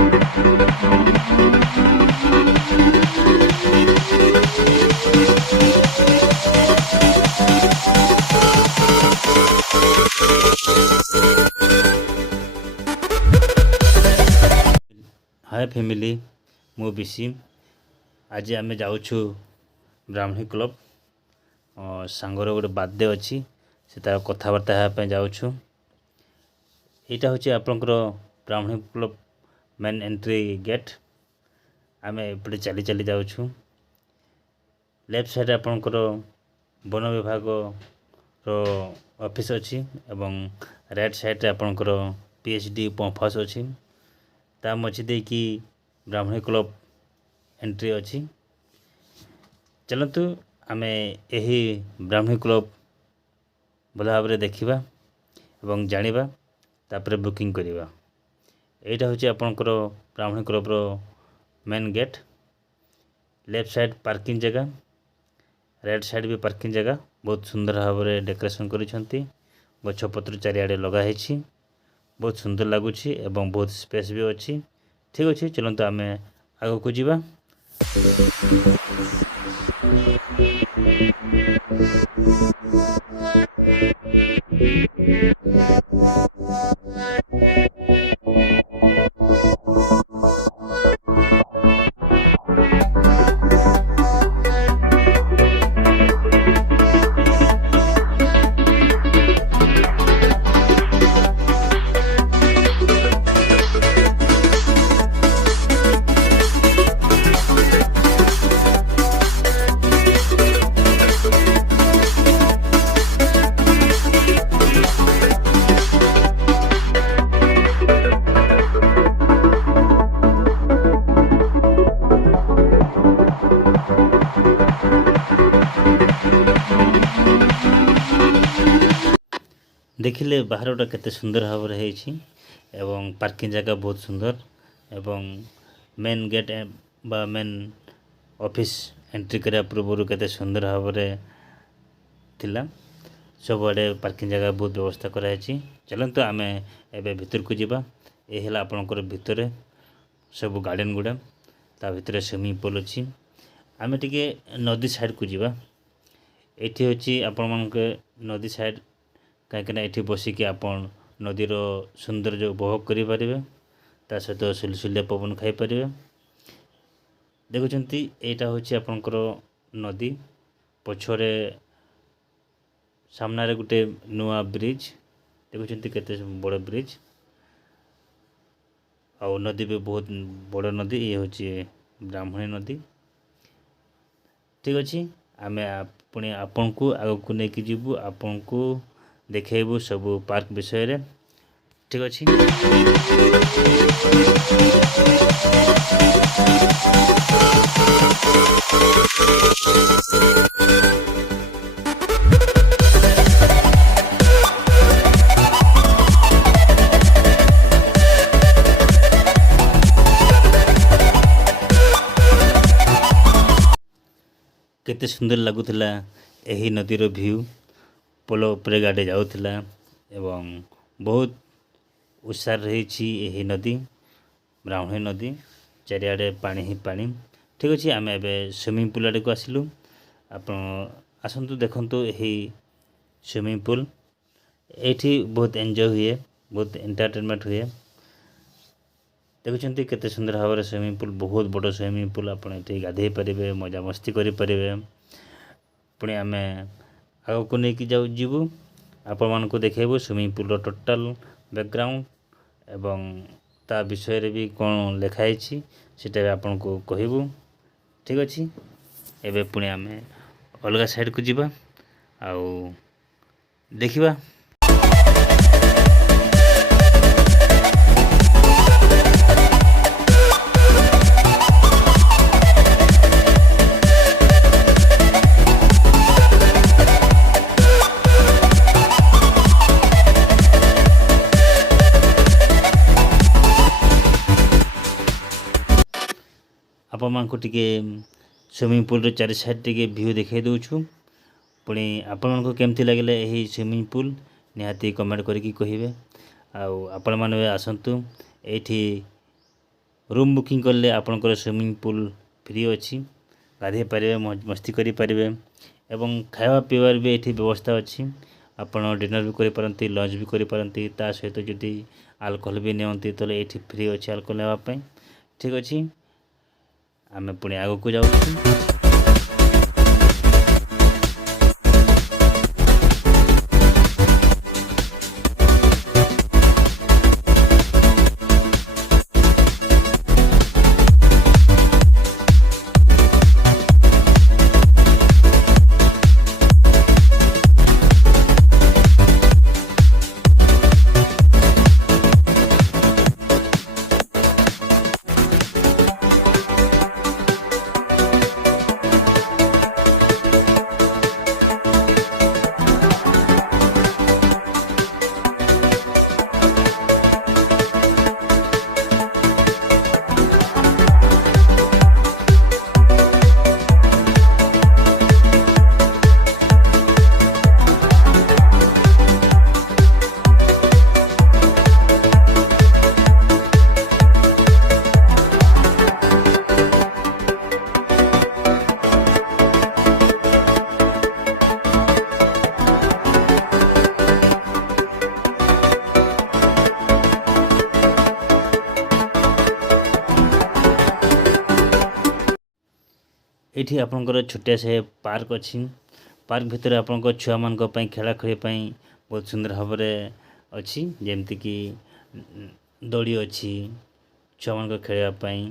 हाय family मु BC आज आम जाऊँ ब्राह्मणी क्लब सांगर गोटे बार्थडे अच्छी से तार कथबार्ता हाँपाई जाऊँ। यहाँ हूँ आपंकर Brahmani club main entry gate. आम एपटे चली चली जाऊँ। लेफ्ट साइड आपंकर वन विभाग रो ऑफिस अच्छी एवं राइट साइड आपंकर पीएचडी पंप हाउस अच्छी ता मझी दे कि ब्राह्मणी क्लब एंट्री अच्छी। चलतु आम यही ब्राह्मणी क्लब भल भाव देखा एवं जानिबा तापर बुकिंग करवा। यहाँ हूँ आपंकर ब्राह्मणी क्लब रो main gate. Left side parking जगह, राइट साइड भी पार्किंग जगह बहुत सुंदर भाव में डेकोरेशन करिसेंती। गछपत्र चारिआडे लगाई बहुत सुंदर लगुच एवं बहुत स्पेस भी अच्छी। ठीक अच्छे चलते आम आग को जीवा। देखिले बाहरटा केते सुंदर भाव एवं पार्किंग जगह बहुत सुंदर एवं मेन गेट बा मेन ऑफिस एंट्री करा पूर्व केते सुंदर भाव थिला। सब आड़े पार्किंग जगह बहुत व्यवस्था कराई। चलते आम एबे भीतर को जीवा। ये है आपनकर भितर सब गार्डन गुड़ा ता भितर स्विमिंग पूल अच्छी। आम टिके नदी साइड को जीवा। एठी होची आपण मानके नदी साइड कहीं ये बसिकी आपण नदीर सौंदर्य उपभोग करें ता सहित सुलसुलिया पवन खाईपर। देखुं यहाँ हूँ आपंकर नदी पछरे सामने गोटे नुआ ब्रिज देखुं केते बड़ ब्रिज आ नदी भी बहुत बड़ नदी। ये हूँ ब्राह्मणी नदी। ठीक अच्छे आम पुणी आपण को आग को लेकिन जीवु आपण को देखेबू सब पार्क विषय रे। ठीक अच्छे केते सुंदर लगुला यही नदीर व्यू। पोल उपरे गाड़ी जाऊला एवं बहुत उत्साह रही यही नदी ब्राह्मणी नदी चारिआडे पानी ही पानी। ठीक अच्छे आम एवं स्विमिंग पूल आड़े को आसलु। आप आसतु देखु यही स्विमिंग पूल ये बहुत एंजॉय हुए बहुत एंटरटेनमेंट हुए। देखुं केते सुंदर भाव में स्विमिंग पूल बहुत बड़ स्विमिंग पूल आप गाधे पारे मजा मस्ती करें। पुणी आम आग को लेकिन जाऊ जीवु आपण मानक देखेबू स्विमिंग पूल टोटाल बैकग्राउंड एवं ता विषय रे भी कौन लिखाई सीटा आपन को कहबू। ठीक अच्छे एबे पुणी आम अलग साइड को जीवा आउ देखिबा। आप मानक टिके स्विमिंग पूल चारि साइड टिके व्यू देखाई दूँ। पुणी आपण मानक केमती लगे यही स्विमिंग पूल निहाती कमेंट करके कहे। आपण मैंने आसतु ये रूम बुकिंग कले आपणकर स्विमिंग पूल फ्री अच्छी गाधे पारे मस्ती करि पारिबे एवं खावा पीबार भी ये व्यवस्था अच्छी आपण डिनर भी करि पारंती लंच भी करि पारंती ता सहित जदि अल्कोहल भी नियंती तो ये फ्री अच्छी अल्कोहल नेवाई ठीक अच्छे आम पुणी आग को जाऊँ एठी आपनकर छोटिया से पार्क अच्छी पार्क भितर आपन छुआ मान खेला खेल बहुत सुंदर भाव अच्छी जमती कि दड़ी अच्छी छुआ मान खेलवाई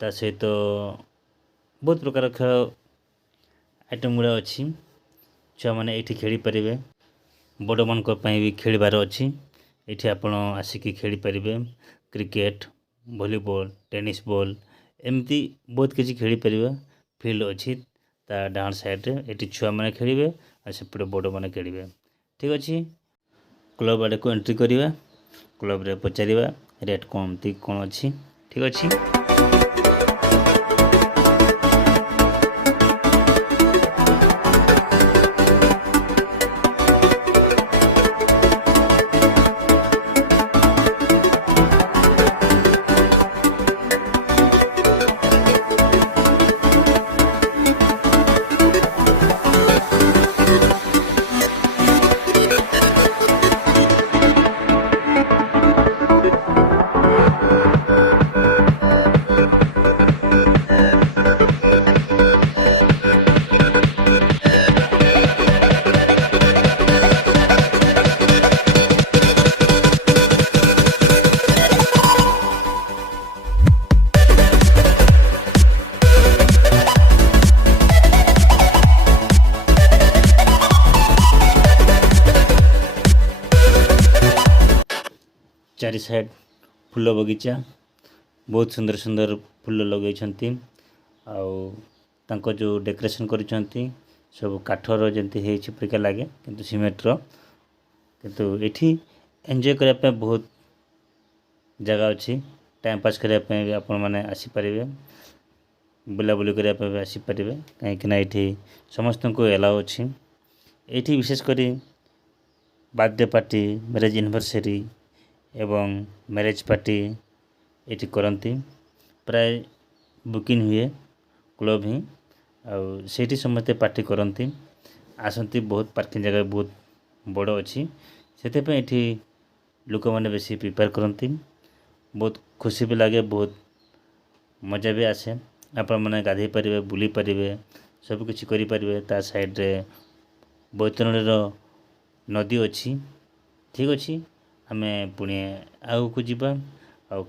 ता सहित तो बहुत प्रकार खेल आइटम गुड़ा अच्छी छुआ मैंने ये खेली पारे बड़ मान भी खेलबार अच्छी ये आपड़ आसिक खेली पारे क्रिकेट वॉलीबॉल टेनिस बॉल एमती बहुत किसी खेली पारे फील्ड अच्छी ता डाउन साइड ये छुआ मैंने खेलेंगे और सेपटे बड़ मैंने खेलेंगे ठीक अच्छे क्लब आड़े को एंट्री करवा क्लब रे पचार रेट कमती कौन अच्छी ठीक अच्छे 4 साइड फूल बगीचा बहुत सुंदर सुंदर फूल लगे आउ जो डेकोरेशन कर सब काठर जमी परिका लगे किंतु सीमेंटर किंतु ये एंजॉय करने बहुत जगह अच्छी टाइम पास करने आपण मैंने आसीपारे बुलाबुली करने भी आसीपारे कहीं ये समस्त को एलाउ अच्छी ये विशेषकर बर्थडे पार्टी मैरेज एनिवर्सरी एवं मैरेज पार्टी ये करती प्राय बुकिंग हुए क्लब ही आठी समस्ते पार्टी करती आसती बहुत पार्किंग जगह बहुत बड़ अच्छी से ये लोक मैंने बेसी प्रिपेयर करती बहुत खुशी भी लगे बहुत मजा भी आसे आपण मैंने गाधे पारे बुली पारे सबकि करें ता साइड रे बैतरणी नदी अच्छी ठीक अच्छी आम पुणी आग को जीवा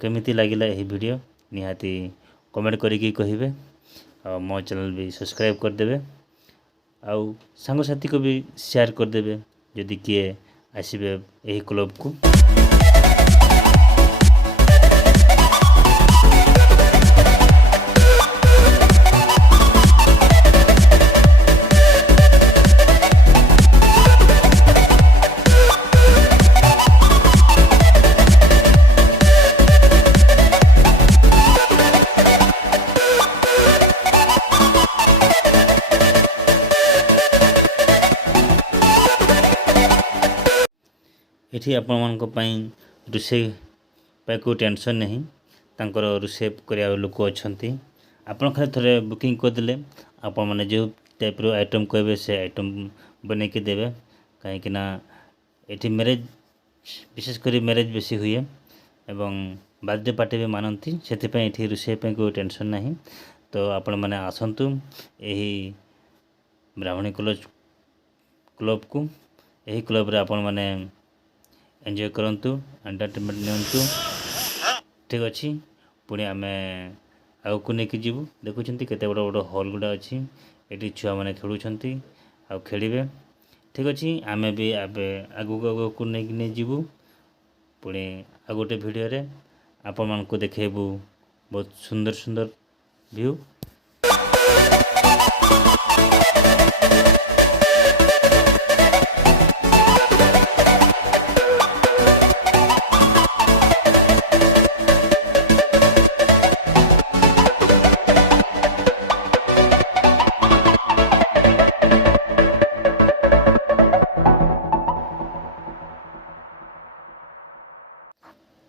केमिति लगिला यही वीडियो निहाती कमेंट करिकी कहिबे और मो चैनल भी सब्सक्राइब करदेवे आउ सांगसाथी को भी शेयर करदेवे यदि किए आसबे यही क्लब को। ये आपण मान रोषे को टेंशन नहीं ତାଙ୍କର ରୋଷେଇ କରିବା ଲୋକ ଅଛନ୍ତି। ଆପଣ ଖାଲି ଥରେ ବୁକିଂ କରିଦେଲେ ଆପଣମାନେ ଯେଉଁ ଟାଇପ୍ର ଆଇଟମ୍ କହିବେ ସେ ଆଇଟମ୍ ବନେଇକି ଦେବେ। କାହିଁକିନା ଏଠି ମ୍ୟାରେଜ୍ ବିଶେଷ କରି ମ୍ୟାରେଜ୍ ବେଶୀ ହୁଏ ଏବଂ ବାର୍ଥଡ଼େ ପାର୍ଟି ବି ମାନନ୍ତି, ସେଥିପାଇଁ ଏଠି ରୋଷେଇ ପାଇଁ କେଉଁ ଟେନସନ୍ ନାହିଁ। ତ ଆପଣମାନେ ଆସନ୍ତୁ ଏହି ବ୍ରାହ୍ମଣୀ କ୍ଲବ୍କୁ। ଏହି କ୍ଲବ୍ରେ ଆପଣମାନେ ଏନ୍ଜୟ କରନ୍ତୁ, ଏଣ୍ଟରଟେନମେଣ୍ଟ ନିଅନ୍ତୁ। ଠିକ୍ ଅଛି, ପୁଣି ଆମେ ଆଗକୁ ନେଇକି ଯିବୁ। ଦେଖୁଛନ୍ତି କେତେ ବଡ଼ ବଡ଼ ହଲ୍ ଗୁଡ଼ା ଅଛି, ଏଠି ଛୁଆମାନେ ଖେଳୁଛନ୍ତି ଆଉ ଖେଳିବେ। ଠିକ୍ ଅଛି, ଆମେ ବି ଏବେ ଆଗକୁ ନେଇକି ନେଇଯିବୁ। ପୁଣି ଆଉ ଗୋଟେ ଭିଡ଼ିଓରେ ଆପଣମାନଙ୍କୁ ଦେଖେଇବୁ ବହୁତ ସୁନ୍ଦର ସୁନ୍ଦର ଭିୟୁ।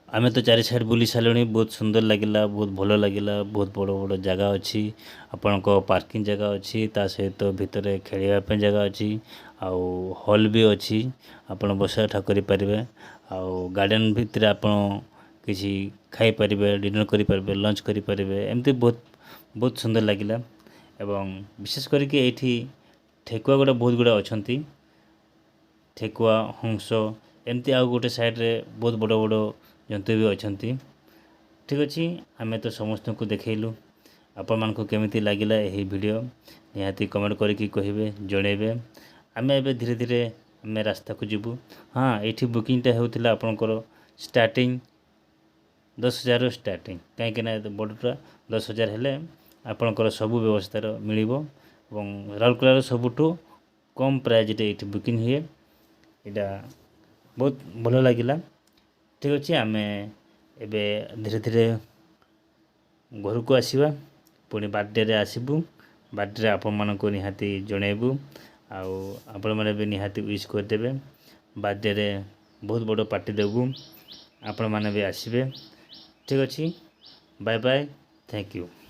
ଆମେ ତ ଚାରି ସାଇଡ଼୍ ବୁଲି ସାରିଲୁଣି, ବହୁତ ସୁନ୍ଦର ଲାଗିଲା, ବହୁତ ଭଲ ଲାଗିଲା। ବହୁତ ବଡ଼ ବଡ଼ ଜାଗା ଅଛି, ଆପଣଙ୍କ ପାର୍କିଂ ଜାଗା ଅଛି, ତା ସହିତ ଭିତରେ ଖେଳିବା ପାଇଁ ଜାଗା ଅଛି, ଆଉ ହଲ୍ ବି ଅଛି, ଆପଣ ବସା ଉଠା କରିପାରିବେ। ଆଉ ଗାର୍ଡ଼େନ୍ ଭିତରେ ଆପଣ କିଛି ଖାଇପାରିବେ, ଡିନର୍ କରିପାରିବେ, ଲଞ୍ଚ କରିପାରିବେ। ଏମିତି ବହୁତ ବହୁତ ସୁନ୍ଦର ଲାଗିଲା। ଏବଂ ବିଶେଷ କରିକି ଏଇଠି ଠେକୁଆ ଗୁଡ଼ା ବହୁତ ଗୁଡ଼ା ଅଛନ୍ତି, ଠେକୁଆ, ହଂସ, ଏମିତି ଆଉ ଗୋଟେ ସାଇଡ଼୍ରେ ବହୁତ ବଡ଼ ବଡ଼ ଜନ୍ତୁ ବି ଅଛନ୍ତି। ଠିକ୍ ଅଛି, ଆମେ ତ ସମସ୍ତଙ୍କୁ ଦେଖେଇଲୁ। ଆପଣମାନଙ୍କୁ କେମିତି ଲାଗିଲା ଏହି ଭିଡ଼ିଓ ନିହାତି କମେଣ୍ଟ କରିକି କହିବେ, ଜଣାଇବେ। ଆମେ ଏବେ ଧୀରେ ଧୀରେ ଆମେ ରାସ୍ତାକୁ ଯିବୁ। ହଁ, ଏଇଠି ବୁକିଂଟା ହେଉଥିଲା ଆପଣଙ୍କର ଷ୍ଟାର୍ଟିଂ 10,000ରୁ ଷ୍ଟାର୍ଟିଂ, କାହିଁକିନା ବଡ଼ଟା 10,000 ହେଲେ ଆପଣଙ୍କର ସବୁ ବ୍ୟବସ୍ଥାର ମିଳିବ। ଏବଂ ରାଉରକେଲାର ସବୁଠୁ କମ୍ ପ୍ରାଇଜ୍ରେ ଏଇଠି ବୁକିଂ ହୁଏ। ଏଇଟା ବହୁତ ଭଲ ଲାଗିଲା। ଠିକ୍ ଅଛି, ଆମେ ଏବେ ଧୀରେ ଧୀରେ ଘରକୁ ଆସିବା। ପୁଣି ବାର୍ଥଡ଼େରେ ଆସିବୁ, ବାର୍ଥଡ଼େରେ ଆପଣମାନଙ୍କୁ ନିହାତି ଜଣାଇବୁ। ଆଉ ଆପଣମାନେ ବି ନିହାତି ୱିଶ୍ କରିଦେବେ। ବାର୍ଥଡ଼େରେ ବହୁତ ବଡ଼ ପାର୍ଟି ଦେବୁ, ଆପଣମାନେ ବି ଆସିବେ। ଠିକ୍ ଅଛି, ବାଏ ବାଏ, ଥ୍ୟାଙ୍କ ୟୁ।